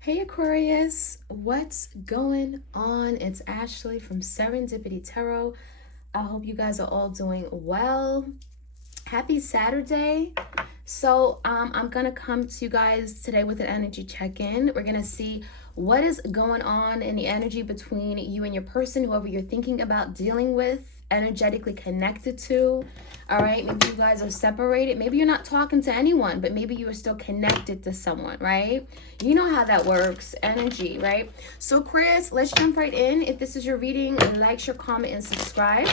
Hey Aquarius, what's going on? It's Ashley from Serendipity Tarot. I hope you guys are all doing well. Happy Saturday. I'm gonna come to you guys today with an energy check-in. We're gonna see what is going on in the energy between you and your person, whoever you're thinking about dealing with, energetically connected to. All right, maybe you guys are separated. Maybe you're not talking to anyone, but maybe you are still connected to someone, right? You know how that works, energy, right? So, Aquarius, let's jump right in. If this is your reading, like, share, comment, and subscribe.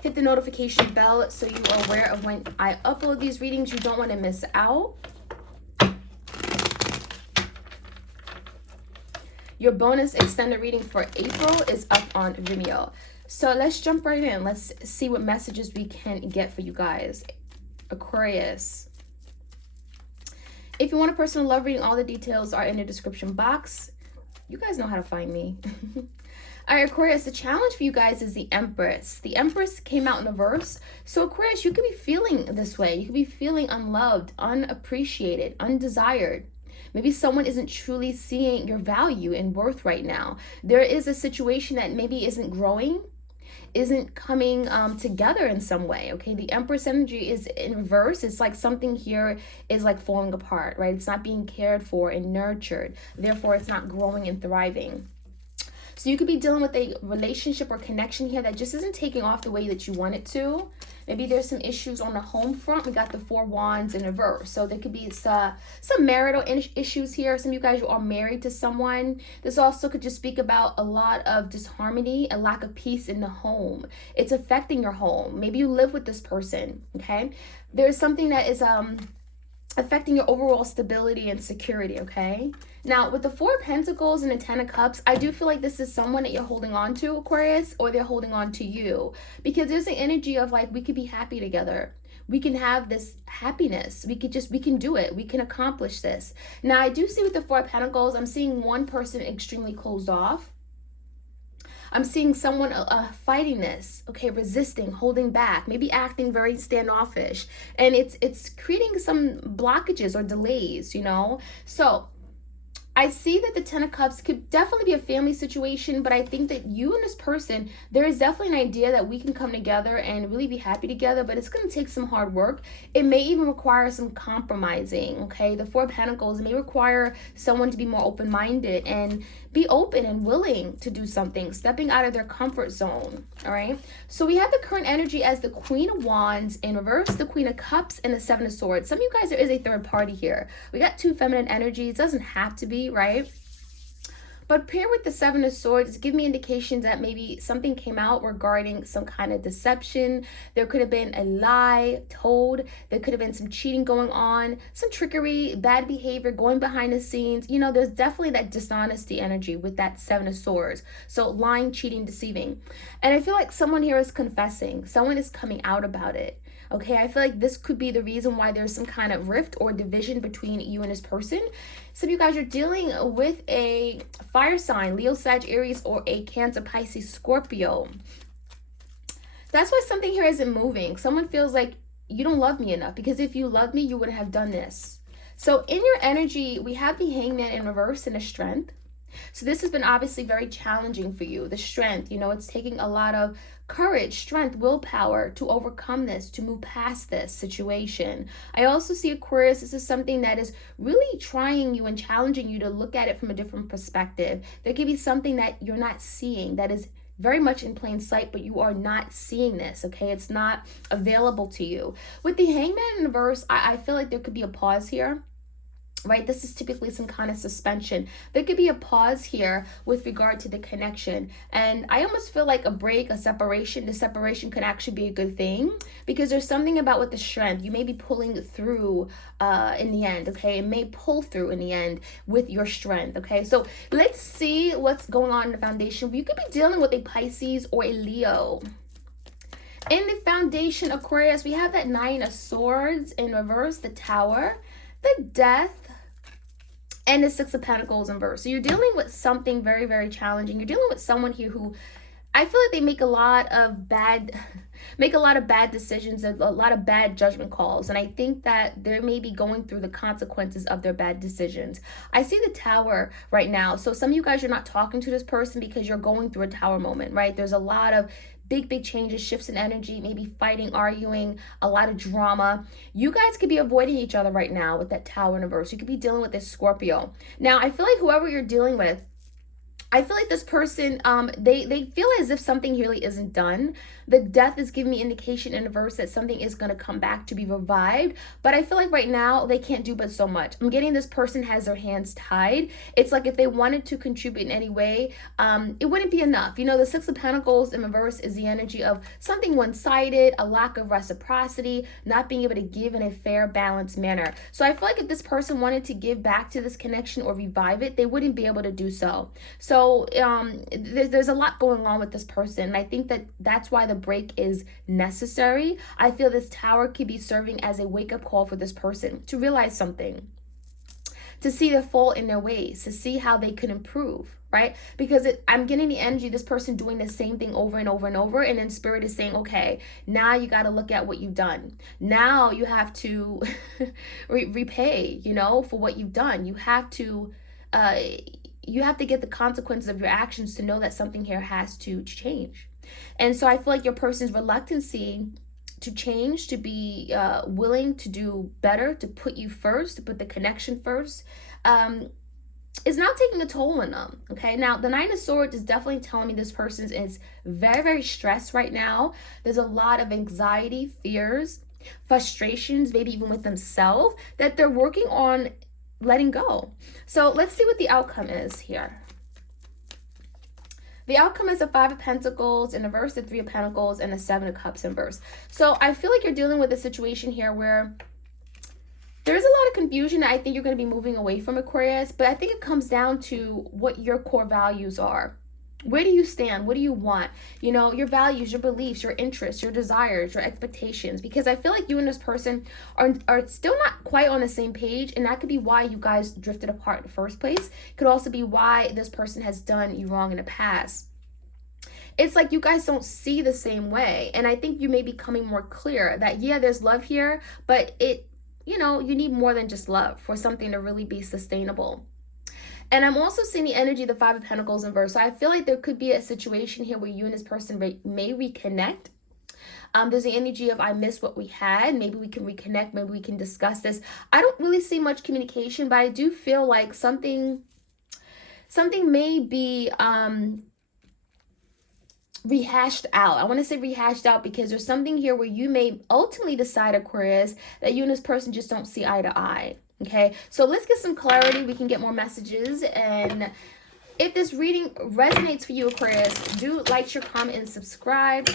Hit the notification bell so you are aware of when I upload these readings. You don't want to miss out. Your bonus extended reading for April is up on Vimeo. So let's jump right in. Let's see what messages we can get for you guys. Aquarius. If you want a personal love reading, all the details are in the description box. You guys know how to find me. All right, Aquarius, the challenge for you guys is the Empress. The Empress came out in a verse. So, Aquarius, you could be feeling this way. You could be feeling unloved, unappreciated, undesired. Maybe someone isn't truly seeing your value and worth right now. There is a situation that maybe isn't growing, isn't coming together in some way. Okay, the Empress energy is in reverse. It's like something here is like falling apart, right? It's not being cared for and nurtured, therefore it's not growing and thriving. So you could be dealing with a relationship or connection here that just isn't taking off the way that you want it to. Maybe there's some issues on the home front. We got the Four Wands in reverse. So there could be some marital issues here. Some of you guys are married to someone. This also could just speak about a lot of disharmony, a lack of peace in the home. It's affecting your home. Maybe you live with this person, okay? There's something that is affecting your overall stability and security, okay? Now, with the Four of Pentacles and the Ten of Cups, I do feel like this is someone that you're holding on to, Aquarius, or they're holding on to you. Because there's an energy of like, we could be happy together. We can have this happiness. We can do it. We can accomplish this. Now, I do see with the Four of Pentacles, I'm seeing one person extremely closed off. I'm seeing someone fighting this, okay, resisting, holding back, maybe acting very standoffish. And it's creating some blockages or delays, you know? So I see that the Ten of Cups could definitely be a family situation, but I think that you and this person, there is definitely an idea that we can come together and really be happy together, but it's going to take some hard work. It may even require some compromising, okay? The Four of Pentacles may require someone to be more open-minded and be open and willing to do something, stepping out of their comfort zone, all right? So we have the current energy as the Queen of Wands in reverse, the Queen of Cups, and the Seven of Swords. Some of you guys, there is a third party here. We got two feminine energies. It doesn't have to be, right? But paired with the Seven of Swords, give me indications that maybe something came out regarding some kind of deception. There could have been a lie told. There could have been some cheating going on, some trickery, bad behavior going behind the scenes. You know, there's definitely that dishonesty energy with that Seven of Swords. So lying, cheating, deceiving. And I feel like someone here is confessing. Someone is coming out about it. Okay, I feel like this could be the reason why there's some kind of rift or division between you and this person. Some of you guys are dealing with a fire sign, Leo, Sag, Aries, or a Cancer, Pisces, Scorpio. That's why something here isn't moving. Someone feels like you don't love me enough, because if you loved me, you wouldn't have done this. So in your energy, we have the Hangman in reverse and the Strength. So this has been obviously very challenging for you. The Strength, you know, it's taking a lot of courage, strength, willpower to overcome this, to move past this situation. I also see, Aquarius, this is something that is really trying you and challenging you to look at it from a different perspective. There could be something that you're not seeing that is very much in plain sight, but you are not seeing this, okay? It's not available to you. With the Hangman in reverse, I feel like there could be a pause here. Right, this is typically some kind of suspension. There could be a pause here with regard to the connection. And I almost feel like a break, a separation. The separation could actually be a good thing, because there's something about with the Strength. You may be pulling through in the end, okay? It may pull through in the end with your Strength, okay? So let's see what's going on in the foundation. You could be dealing with a Pisces or a Leo. In the foundation, Aquarius, we have that Nine of Swords in reverse, the Tower, the Death, and the Six of Pentacles in reverse. So you're dealing with something very, very challenging. You're dealing with someone here who I feel like they make a lot of bad decisions and a lot of bad judgment calls, and I think that they may be going through the consequences of their bad decisions. I see the Tower right now. So some of you guys, you're not talking to this person because you're going through a Tower moment, right? There's a lot of big changes, shifts in energy, maybe fighting, arguing, a lot of drama. You guys could be avoiding each other right now with that Tower in reverse. You could be dealing with this Scorpio. Now I feel like whoever you're dealing with, I feel like this person, they feel as if something really isn't done. The Death is giving me indication in a verse that something is going to come back to be revived. But I feel like right now they can't do but so much. I'm getting this person has their hands tied. It's like if they wanted to contribute in any way, it wouldn't be enough. You know, the Six of Pentacles in reverse is the energy of something one-sided, a lack of reciprocity, not being able to give in a fair, balanced manner. So I feel like if this person wanted to give back to this connection or revive it, they wouldn't be able to do so. So there's a lot going on with this person. And I think that that's why the break is necessary. I feel this Tower could be serving as a wake-up call for this person to realize something, to see the fault in their ways, to see how they could improve, right? Because I'm getting the energy, this person doing the same thing over and over and over, and then Spirit is saying, okay, now you got to look at what you've done. Now you have to repay, you know, for what you've done. You have to get the consequences of your actions to know that something here has to change. And so I feel like your person's reluctancy to change, to be willing to do better, to put you first, to put the connection first, is now taking a toll on them. Okay, now the Nine of Swords is definitely telling me this person is very stressed right now. There's a lot of anxiety, fears, frustrations, maybe even with themselves, that they're working on letting go. So let's see what the outcome is here. The outcome is a Five of Pentacles in reverse, the Three of Pentacles, and the Seven of Cups in reverse. So I feel like you're dealing with a situation here where there is a lot of confusion. I think you're going to be moving away from Aquarius, but I think it comes down to what your core values are. Where do you stand? What do you want? You know, your values, your beliefs, your interests, your desires, your expectations. Because I feel like you and this person are still not quite on the same page. And that could be why you guys drifted apart in the first place. It could also be why this person has done you wrong in the past. It's like you guys don't see the same way. And I think you may be becoming more clear that, yeah, there's love here, but you know, you need more than just love for something to really be sustainable. And I'm also seeing the energy of the Five of Pentacles in reverse. So I feel like there could be a situation here where you and this person may reconnect. There's the energy of I miss what we had. Maybe we can reconnect. Maybe we can discuss this. I don't really see much communication, but I do feel like something may be rehashed out. I want to say rehashed out because there's something here where you may ultimately decide, Aquarius, that you and this person just don't see eye to eye. Okay, so let's get some clarity. We can get more messages. And if this reading resonates for you, Aquarius, do like, share, comment, and subscribe.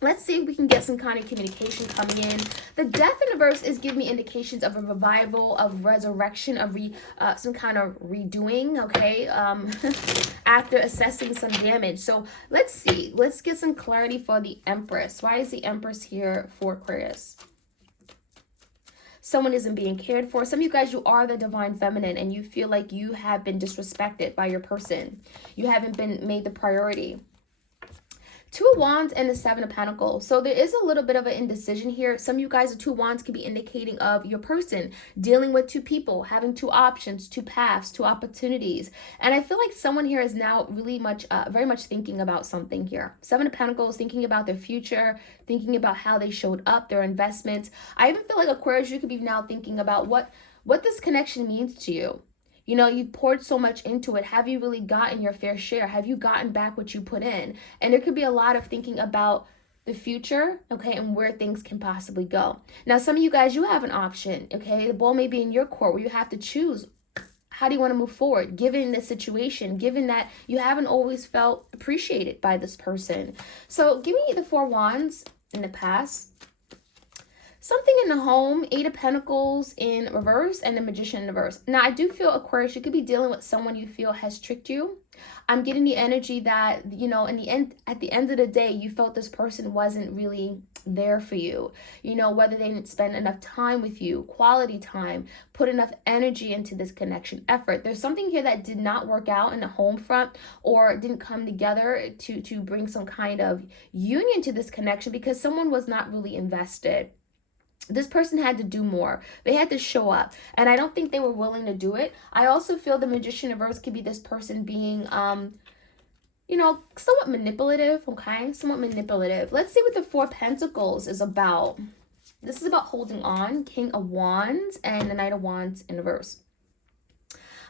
Let's see if we can get some kind of communication coming in. The Death in reverse is giving me indications of a revival, of resurrection, of some kind of redoing, okay, after assessing some damage. So let's see. Let's get some clarity for the Empress. Why is the Empress here for Aquarius? Someone isn't being cared for. Some of you guys, you are the divine feminine and you feel like you have been disrespected by your person. You haven't been made the priority. Two of Wands and the Seven of Pentacles. So there is a little bit of an indecision here. Some of you guys, the Two of Wands could be indicating of your person dealing with two people, having two options, two paths, two opportunities. And I feel like someone here is now really very much thinking about something here. Seven of Pentacles, thinking about their future, thinking about how they showed up, their investments. I even feel like, Aquarius, you could be now thinking about what this connection means to you. You know, you've poured so much into it. Have you really gotten your fair share? Have you gotten back what you put in? And there could be a lot of thinking about the future, okay, and where things can possibly go. Now, some of you guys, you have an option, okay? The ball may be in your court where you have to choose. How do you want to move forward, given the situation, given that you haven't always felt appreciated by this person? So give me the Four of Wands in the past. Something in the home, Eight of Pentacles in reverse, and the Magician in reverse. Now, I do feel, Aquarius, you could be dealing with someone you feel has tricked you. I'm getting the energy that, you know, in the end, at the end of the day, you felt this person wasn't really there for you. You know, whether they didn't spend enough time with you, quality time, put enough energy into this connection effort. There's something here that did not work out in the home front, or didn't come together to bring some kind of union to this connection because someone was not really invested. This person had to do more. They had to show up. And I don't think they were willing to do it. I also feel the Magician of Earth could be this person being, you know, somewhat manipulative, okay? Somewhat manipulative. Let's see what the Four Pentacles is about. This is about holding on. King of Wands and the Knight of Wands in reverse.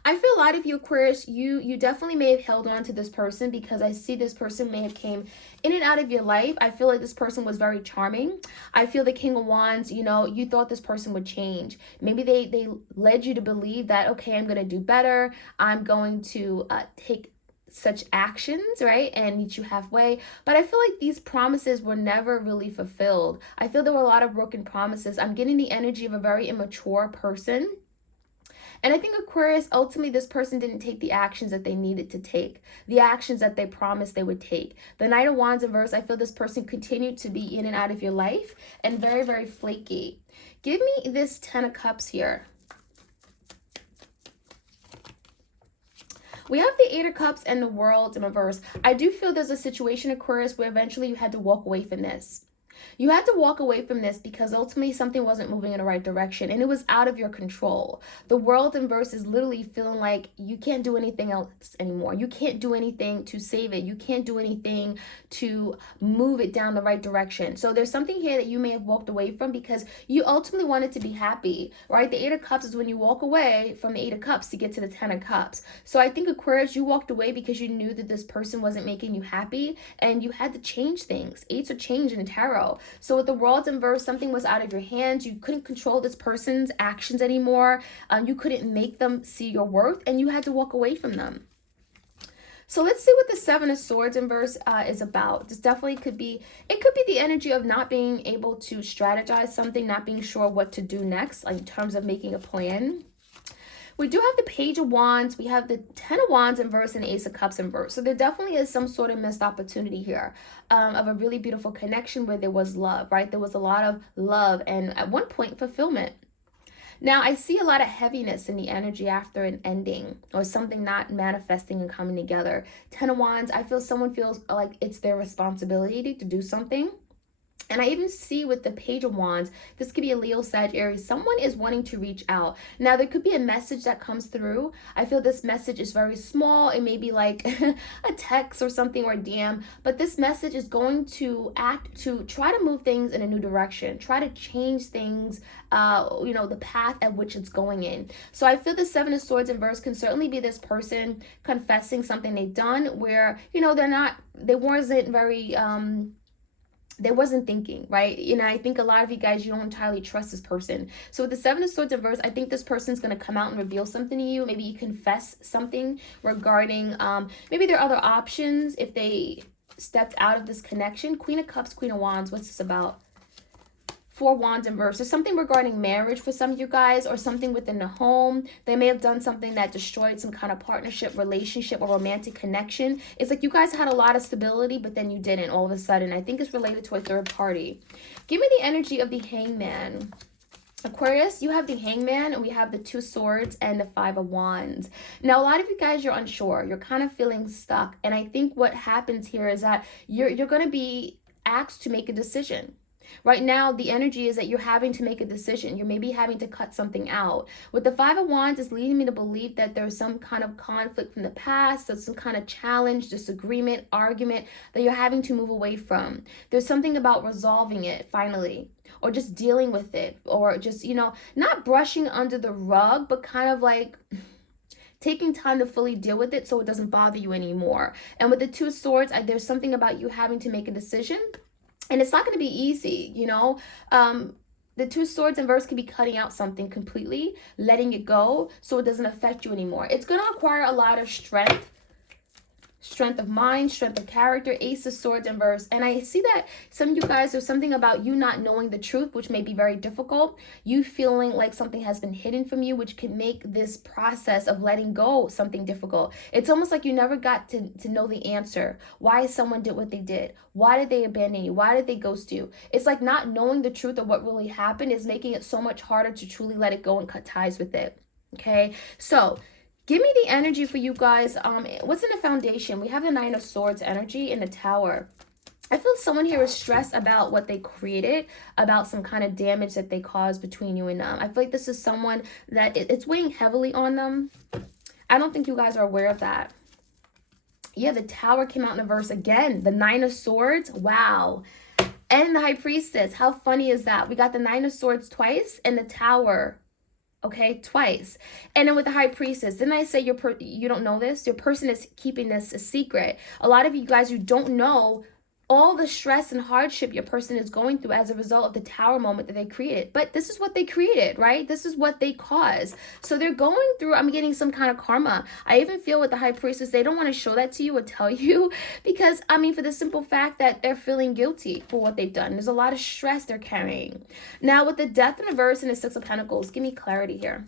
I feel a lot of you, Aquarius, you definitely may have held on to this person because I see this person may have came in and out of your life. I feel like this person was very charming. I feel the King of Wands, you know, you thought this person would change. Maybe they led you to believe that, okay, I'm going to do better. I'm going to take such actions, right, and meet you halfway. But I feel like these promises were never really fulfilled. I feel there were a lot of broken promises. I'm getting the energy of a very immature person. And I think Aquarius, ultimately, this person didn't take the actions that they needed to take, the actions that they promised they would take. The Knight of Wands in verse, I feel this person continued to be in and out of your life and very, very flaky. Give me this 10 of Cups here. We have the 8 of Cups and the World in reverse. I do feel there's a situation, Aquarius, where eventually you had to walk away from this. You had to walk away from this because ultimately something wasn't moving in the right direction and it was out of your control. The World in verse is literally feeling like you can't do anything else anymore. You can't do anything to save it. You can't do anything to move it down the right direction. So there's something here that you may have walked away from because you ultimately wanted to be happy, right? The 8 of Cups is when you walk away from the 8 of Cups to get to the 10 of Cups. So I think, Aquarius, you walked away because you knew that this person wasn't making you happy and you had to change things. 8s are change in tarot. So with the World in verse, something was out of your hands. You couldn't control this person's actions anymore. You couldn't make them see your worth and you had to walk away from them. So let's see what the 7 of Swords in verse is about. This definitely could be the energy of not being able to strategize something, not being sure what to do next, like in terms of making a plan. We do have the Page of Wands. We have the 10 of Wands in verse and the Ace of Cups in verse. So there definitely is some sort of missed opportunity here of a really beautiful connection where there was love, right? There was a lot of love and at one point fulfillment. Now, I see a lot of heaviness in the energy after an ending or something not manifesting and coming together. 10 of Wands, I feel someone feels like it's their responsibility to do something. And I even see with the Page of Wands, this could be a Leo, Sag, Aries. Someone is wanting to reach out. Now, there could be a message that comes through. I feel this message is very small. It may be like a text or something or a DM. But this message is going to act to try to move things in a new direction. Try to change things, you know, the path at which it's going in. So I feel the 7 of Swords in verse can certainly be this person confessing something they've done where, you know, they wasn't thinking, right? You know, I think a lot of you guys, you don't entirely trust this person. So with the 7 of Swords in verse, I think this person's going to come out and reveal something to you. Maybe you confess something regarding, maybe there are other options if they stepped out of this connection. Queen of Cups, Queen of Wands, what's this about? 4 Wands in verse. There's something regarding marriage for some of you guys or something within the home. They may have done something that destroyed some kind of partnership, relationship, or romantic connection. It's like you guys had a lot of stability, but then you didn't all of a sudden. I think it's related to a third party. Give me the energy of the Hangman. Aquarius, you have the Hangman and we have the 2 Swords and the 5 of Wands. Now, a lot of you guys, you're unsure. You're kind of feeling stuck. And I think what happens here is that you're going to be asked to make a decision. Right now, the energy is that you're having to make a decision. You're maybe having to cut something out. With the 5 of Wands, it's leading me to believe that there's some kind of conflict from the past. There's some kind of challenge, disagreement, argument that you're having to move away from. There's something about resolving it finally, or just dealing with it, or just, you know, not brushing under the rug, but kind of like taking time to fully deal with it so it doesn't bother you anymore. And with the 2 Swords, there's something about you having to make a decision. And it's not going to be easy, you know. The 2 Swords in verse can be cutting out something completely, letting it go so it doesn't affect you anymore. It's going to require a lot of strength Strength of mind, strength of character, Ace of Swords in reverse. And I see that some of you guys, there's something about you not knowing the truth, which may be very difficult. You feeling like something has been hidden from you, which can make this process of letting go something difficult. It's almost like you never got to know the answer. Why someone did what they did. Why did they abandon you? Why did they ghost you? It's like not knowing the truth of what really happened is making it so much harder to truly let it go and cut ties with it. Okay, so give me the energy for you guys. What's in the foundation? We have the Nine of Swords energy in the Tower. I feel someone here is stressed about what they created, about some kind of damage that they caused between you and them. I feel like this is someone that it's weighing heavily on them. I don't think you guys are aware of that. Yeah, the Tower came out in a verse again. The Nine of Swords. Wow. And the High Priestess. How funny is that? We got the Nine of Swords twice and the Tower. Okay, twice. And then with the High Priestess, didn't I say you don't know this? Your person is keeping this a secret. A lot of you guys, you don't know all the stress and hardship your person is going through as a result of the Tower moment that they created. But this is what they created, right? This is what they caused. So they're going through, I'm getting some kind of karma. I even feel with the High Priestess, they don't want to show that to you or tell you because, I mean, for the simple fact that they're feeling guilty for what they've done. There's a lot of stress they're carrying. Now, with the Death in reverse and the Six of Pentacles, give me clarity here.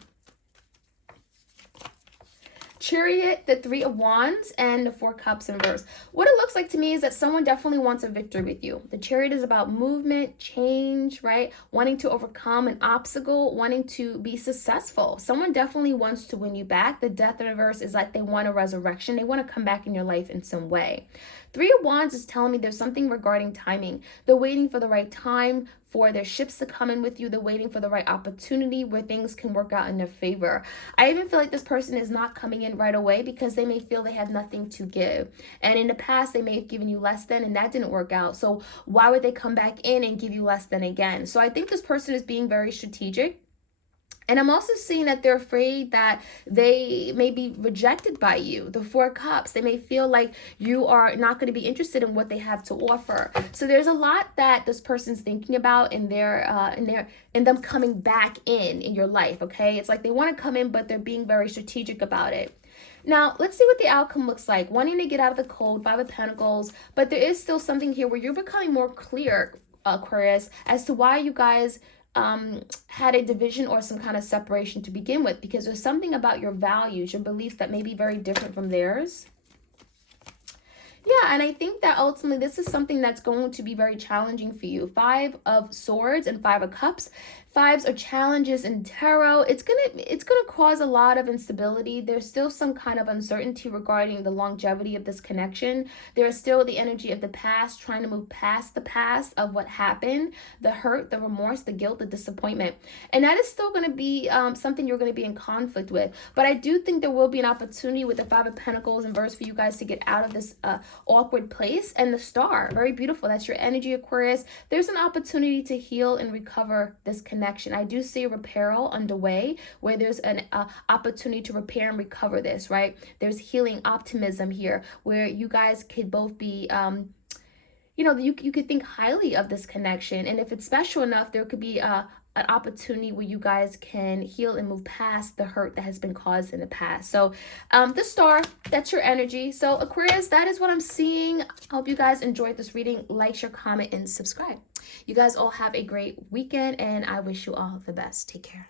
Chariot, the Three of Wands, and the Four Cups in reverse. What it looks like to me is that someone definitely wants a victory with you. The Chariot is about movement, change, right? Wanting to overcome an obstacle, wanting to be successful. Someone definitely wants to win you back. The Death in reverse is like they want a resurrection. They want to come back in your life in some way. Three of Wands is telling me there's something regarding timing. They're waiting for the right time for their ships to come in with you. They're waiting for the right opportunity where things can work out in their favor. I even feel like this person is not coming in right away because they may feel they have nothing to give. And in the past, they may have given you less than and that didn't work out. So why would they come back in and give you less than again? So I think this person is being very strategic. And I'm also seeing that they're afraid that they may be rejected by you. The Four Cups, they may feel like you are not going to be interested in what they have to offer. So there's a lot that this person's thinking about in them coming back in your life, okay? It's like they want to come in, but they're being very strategic about it. Now, let's see what the outcome looks like. Wanting to get out of the cold, Five of Pentacles, but there is still something here where you're becoming more clear, Aquarius, as to why you guys had a division or some kind of separation to begin with, because there's something about your values, your beliefs that may be very different from theirs. Yeah, and I think that ultimately this is something that's going to be very challenging for you. Five of Swords and Five of Cups. Fives are challenges in tarot. It's gonna cause a lot of instability. There's still some kind of uncertainty regarding the longevity of this connection. There is still the energy of the past, trying to move past the past of what happened, the hurt, the remorse, the guilt, the disappointment. And that is still going to be something you're going to be in conflict with. But I do think there will be an opportunity with the Five of Pentacles in reverse for you guys to get out of this awkward place. And the Star, very beautiful. That's your energy, Aquarius. There's an opportunity to heal and recover this connection. I do see a repair underway where there's an opportunity to repair and recover this, right? There's healing optimism here where you guys could both be, you could think highly of this connection. And if it's special enough, there could be an opportunity where you guys can heal and move past the hurt that has been caused in the past. So the Star, that's your energy. So Aquarius, that is what I'm seeing. I hope you guys enjoyed this reading. Like, share, comment, and subscribe. You guys all have a great weekend, and I wish you all the best. Take care.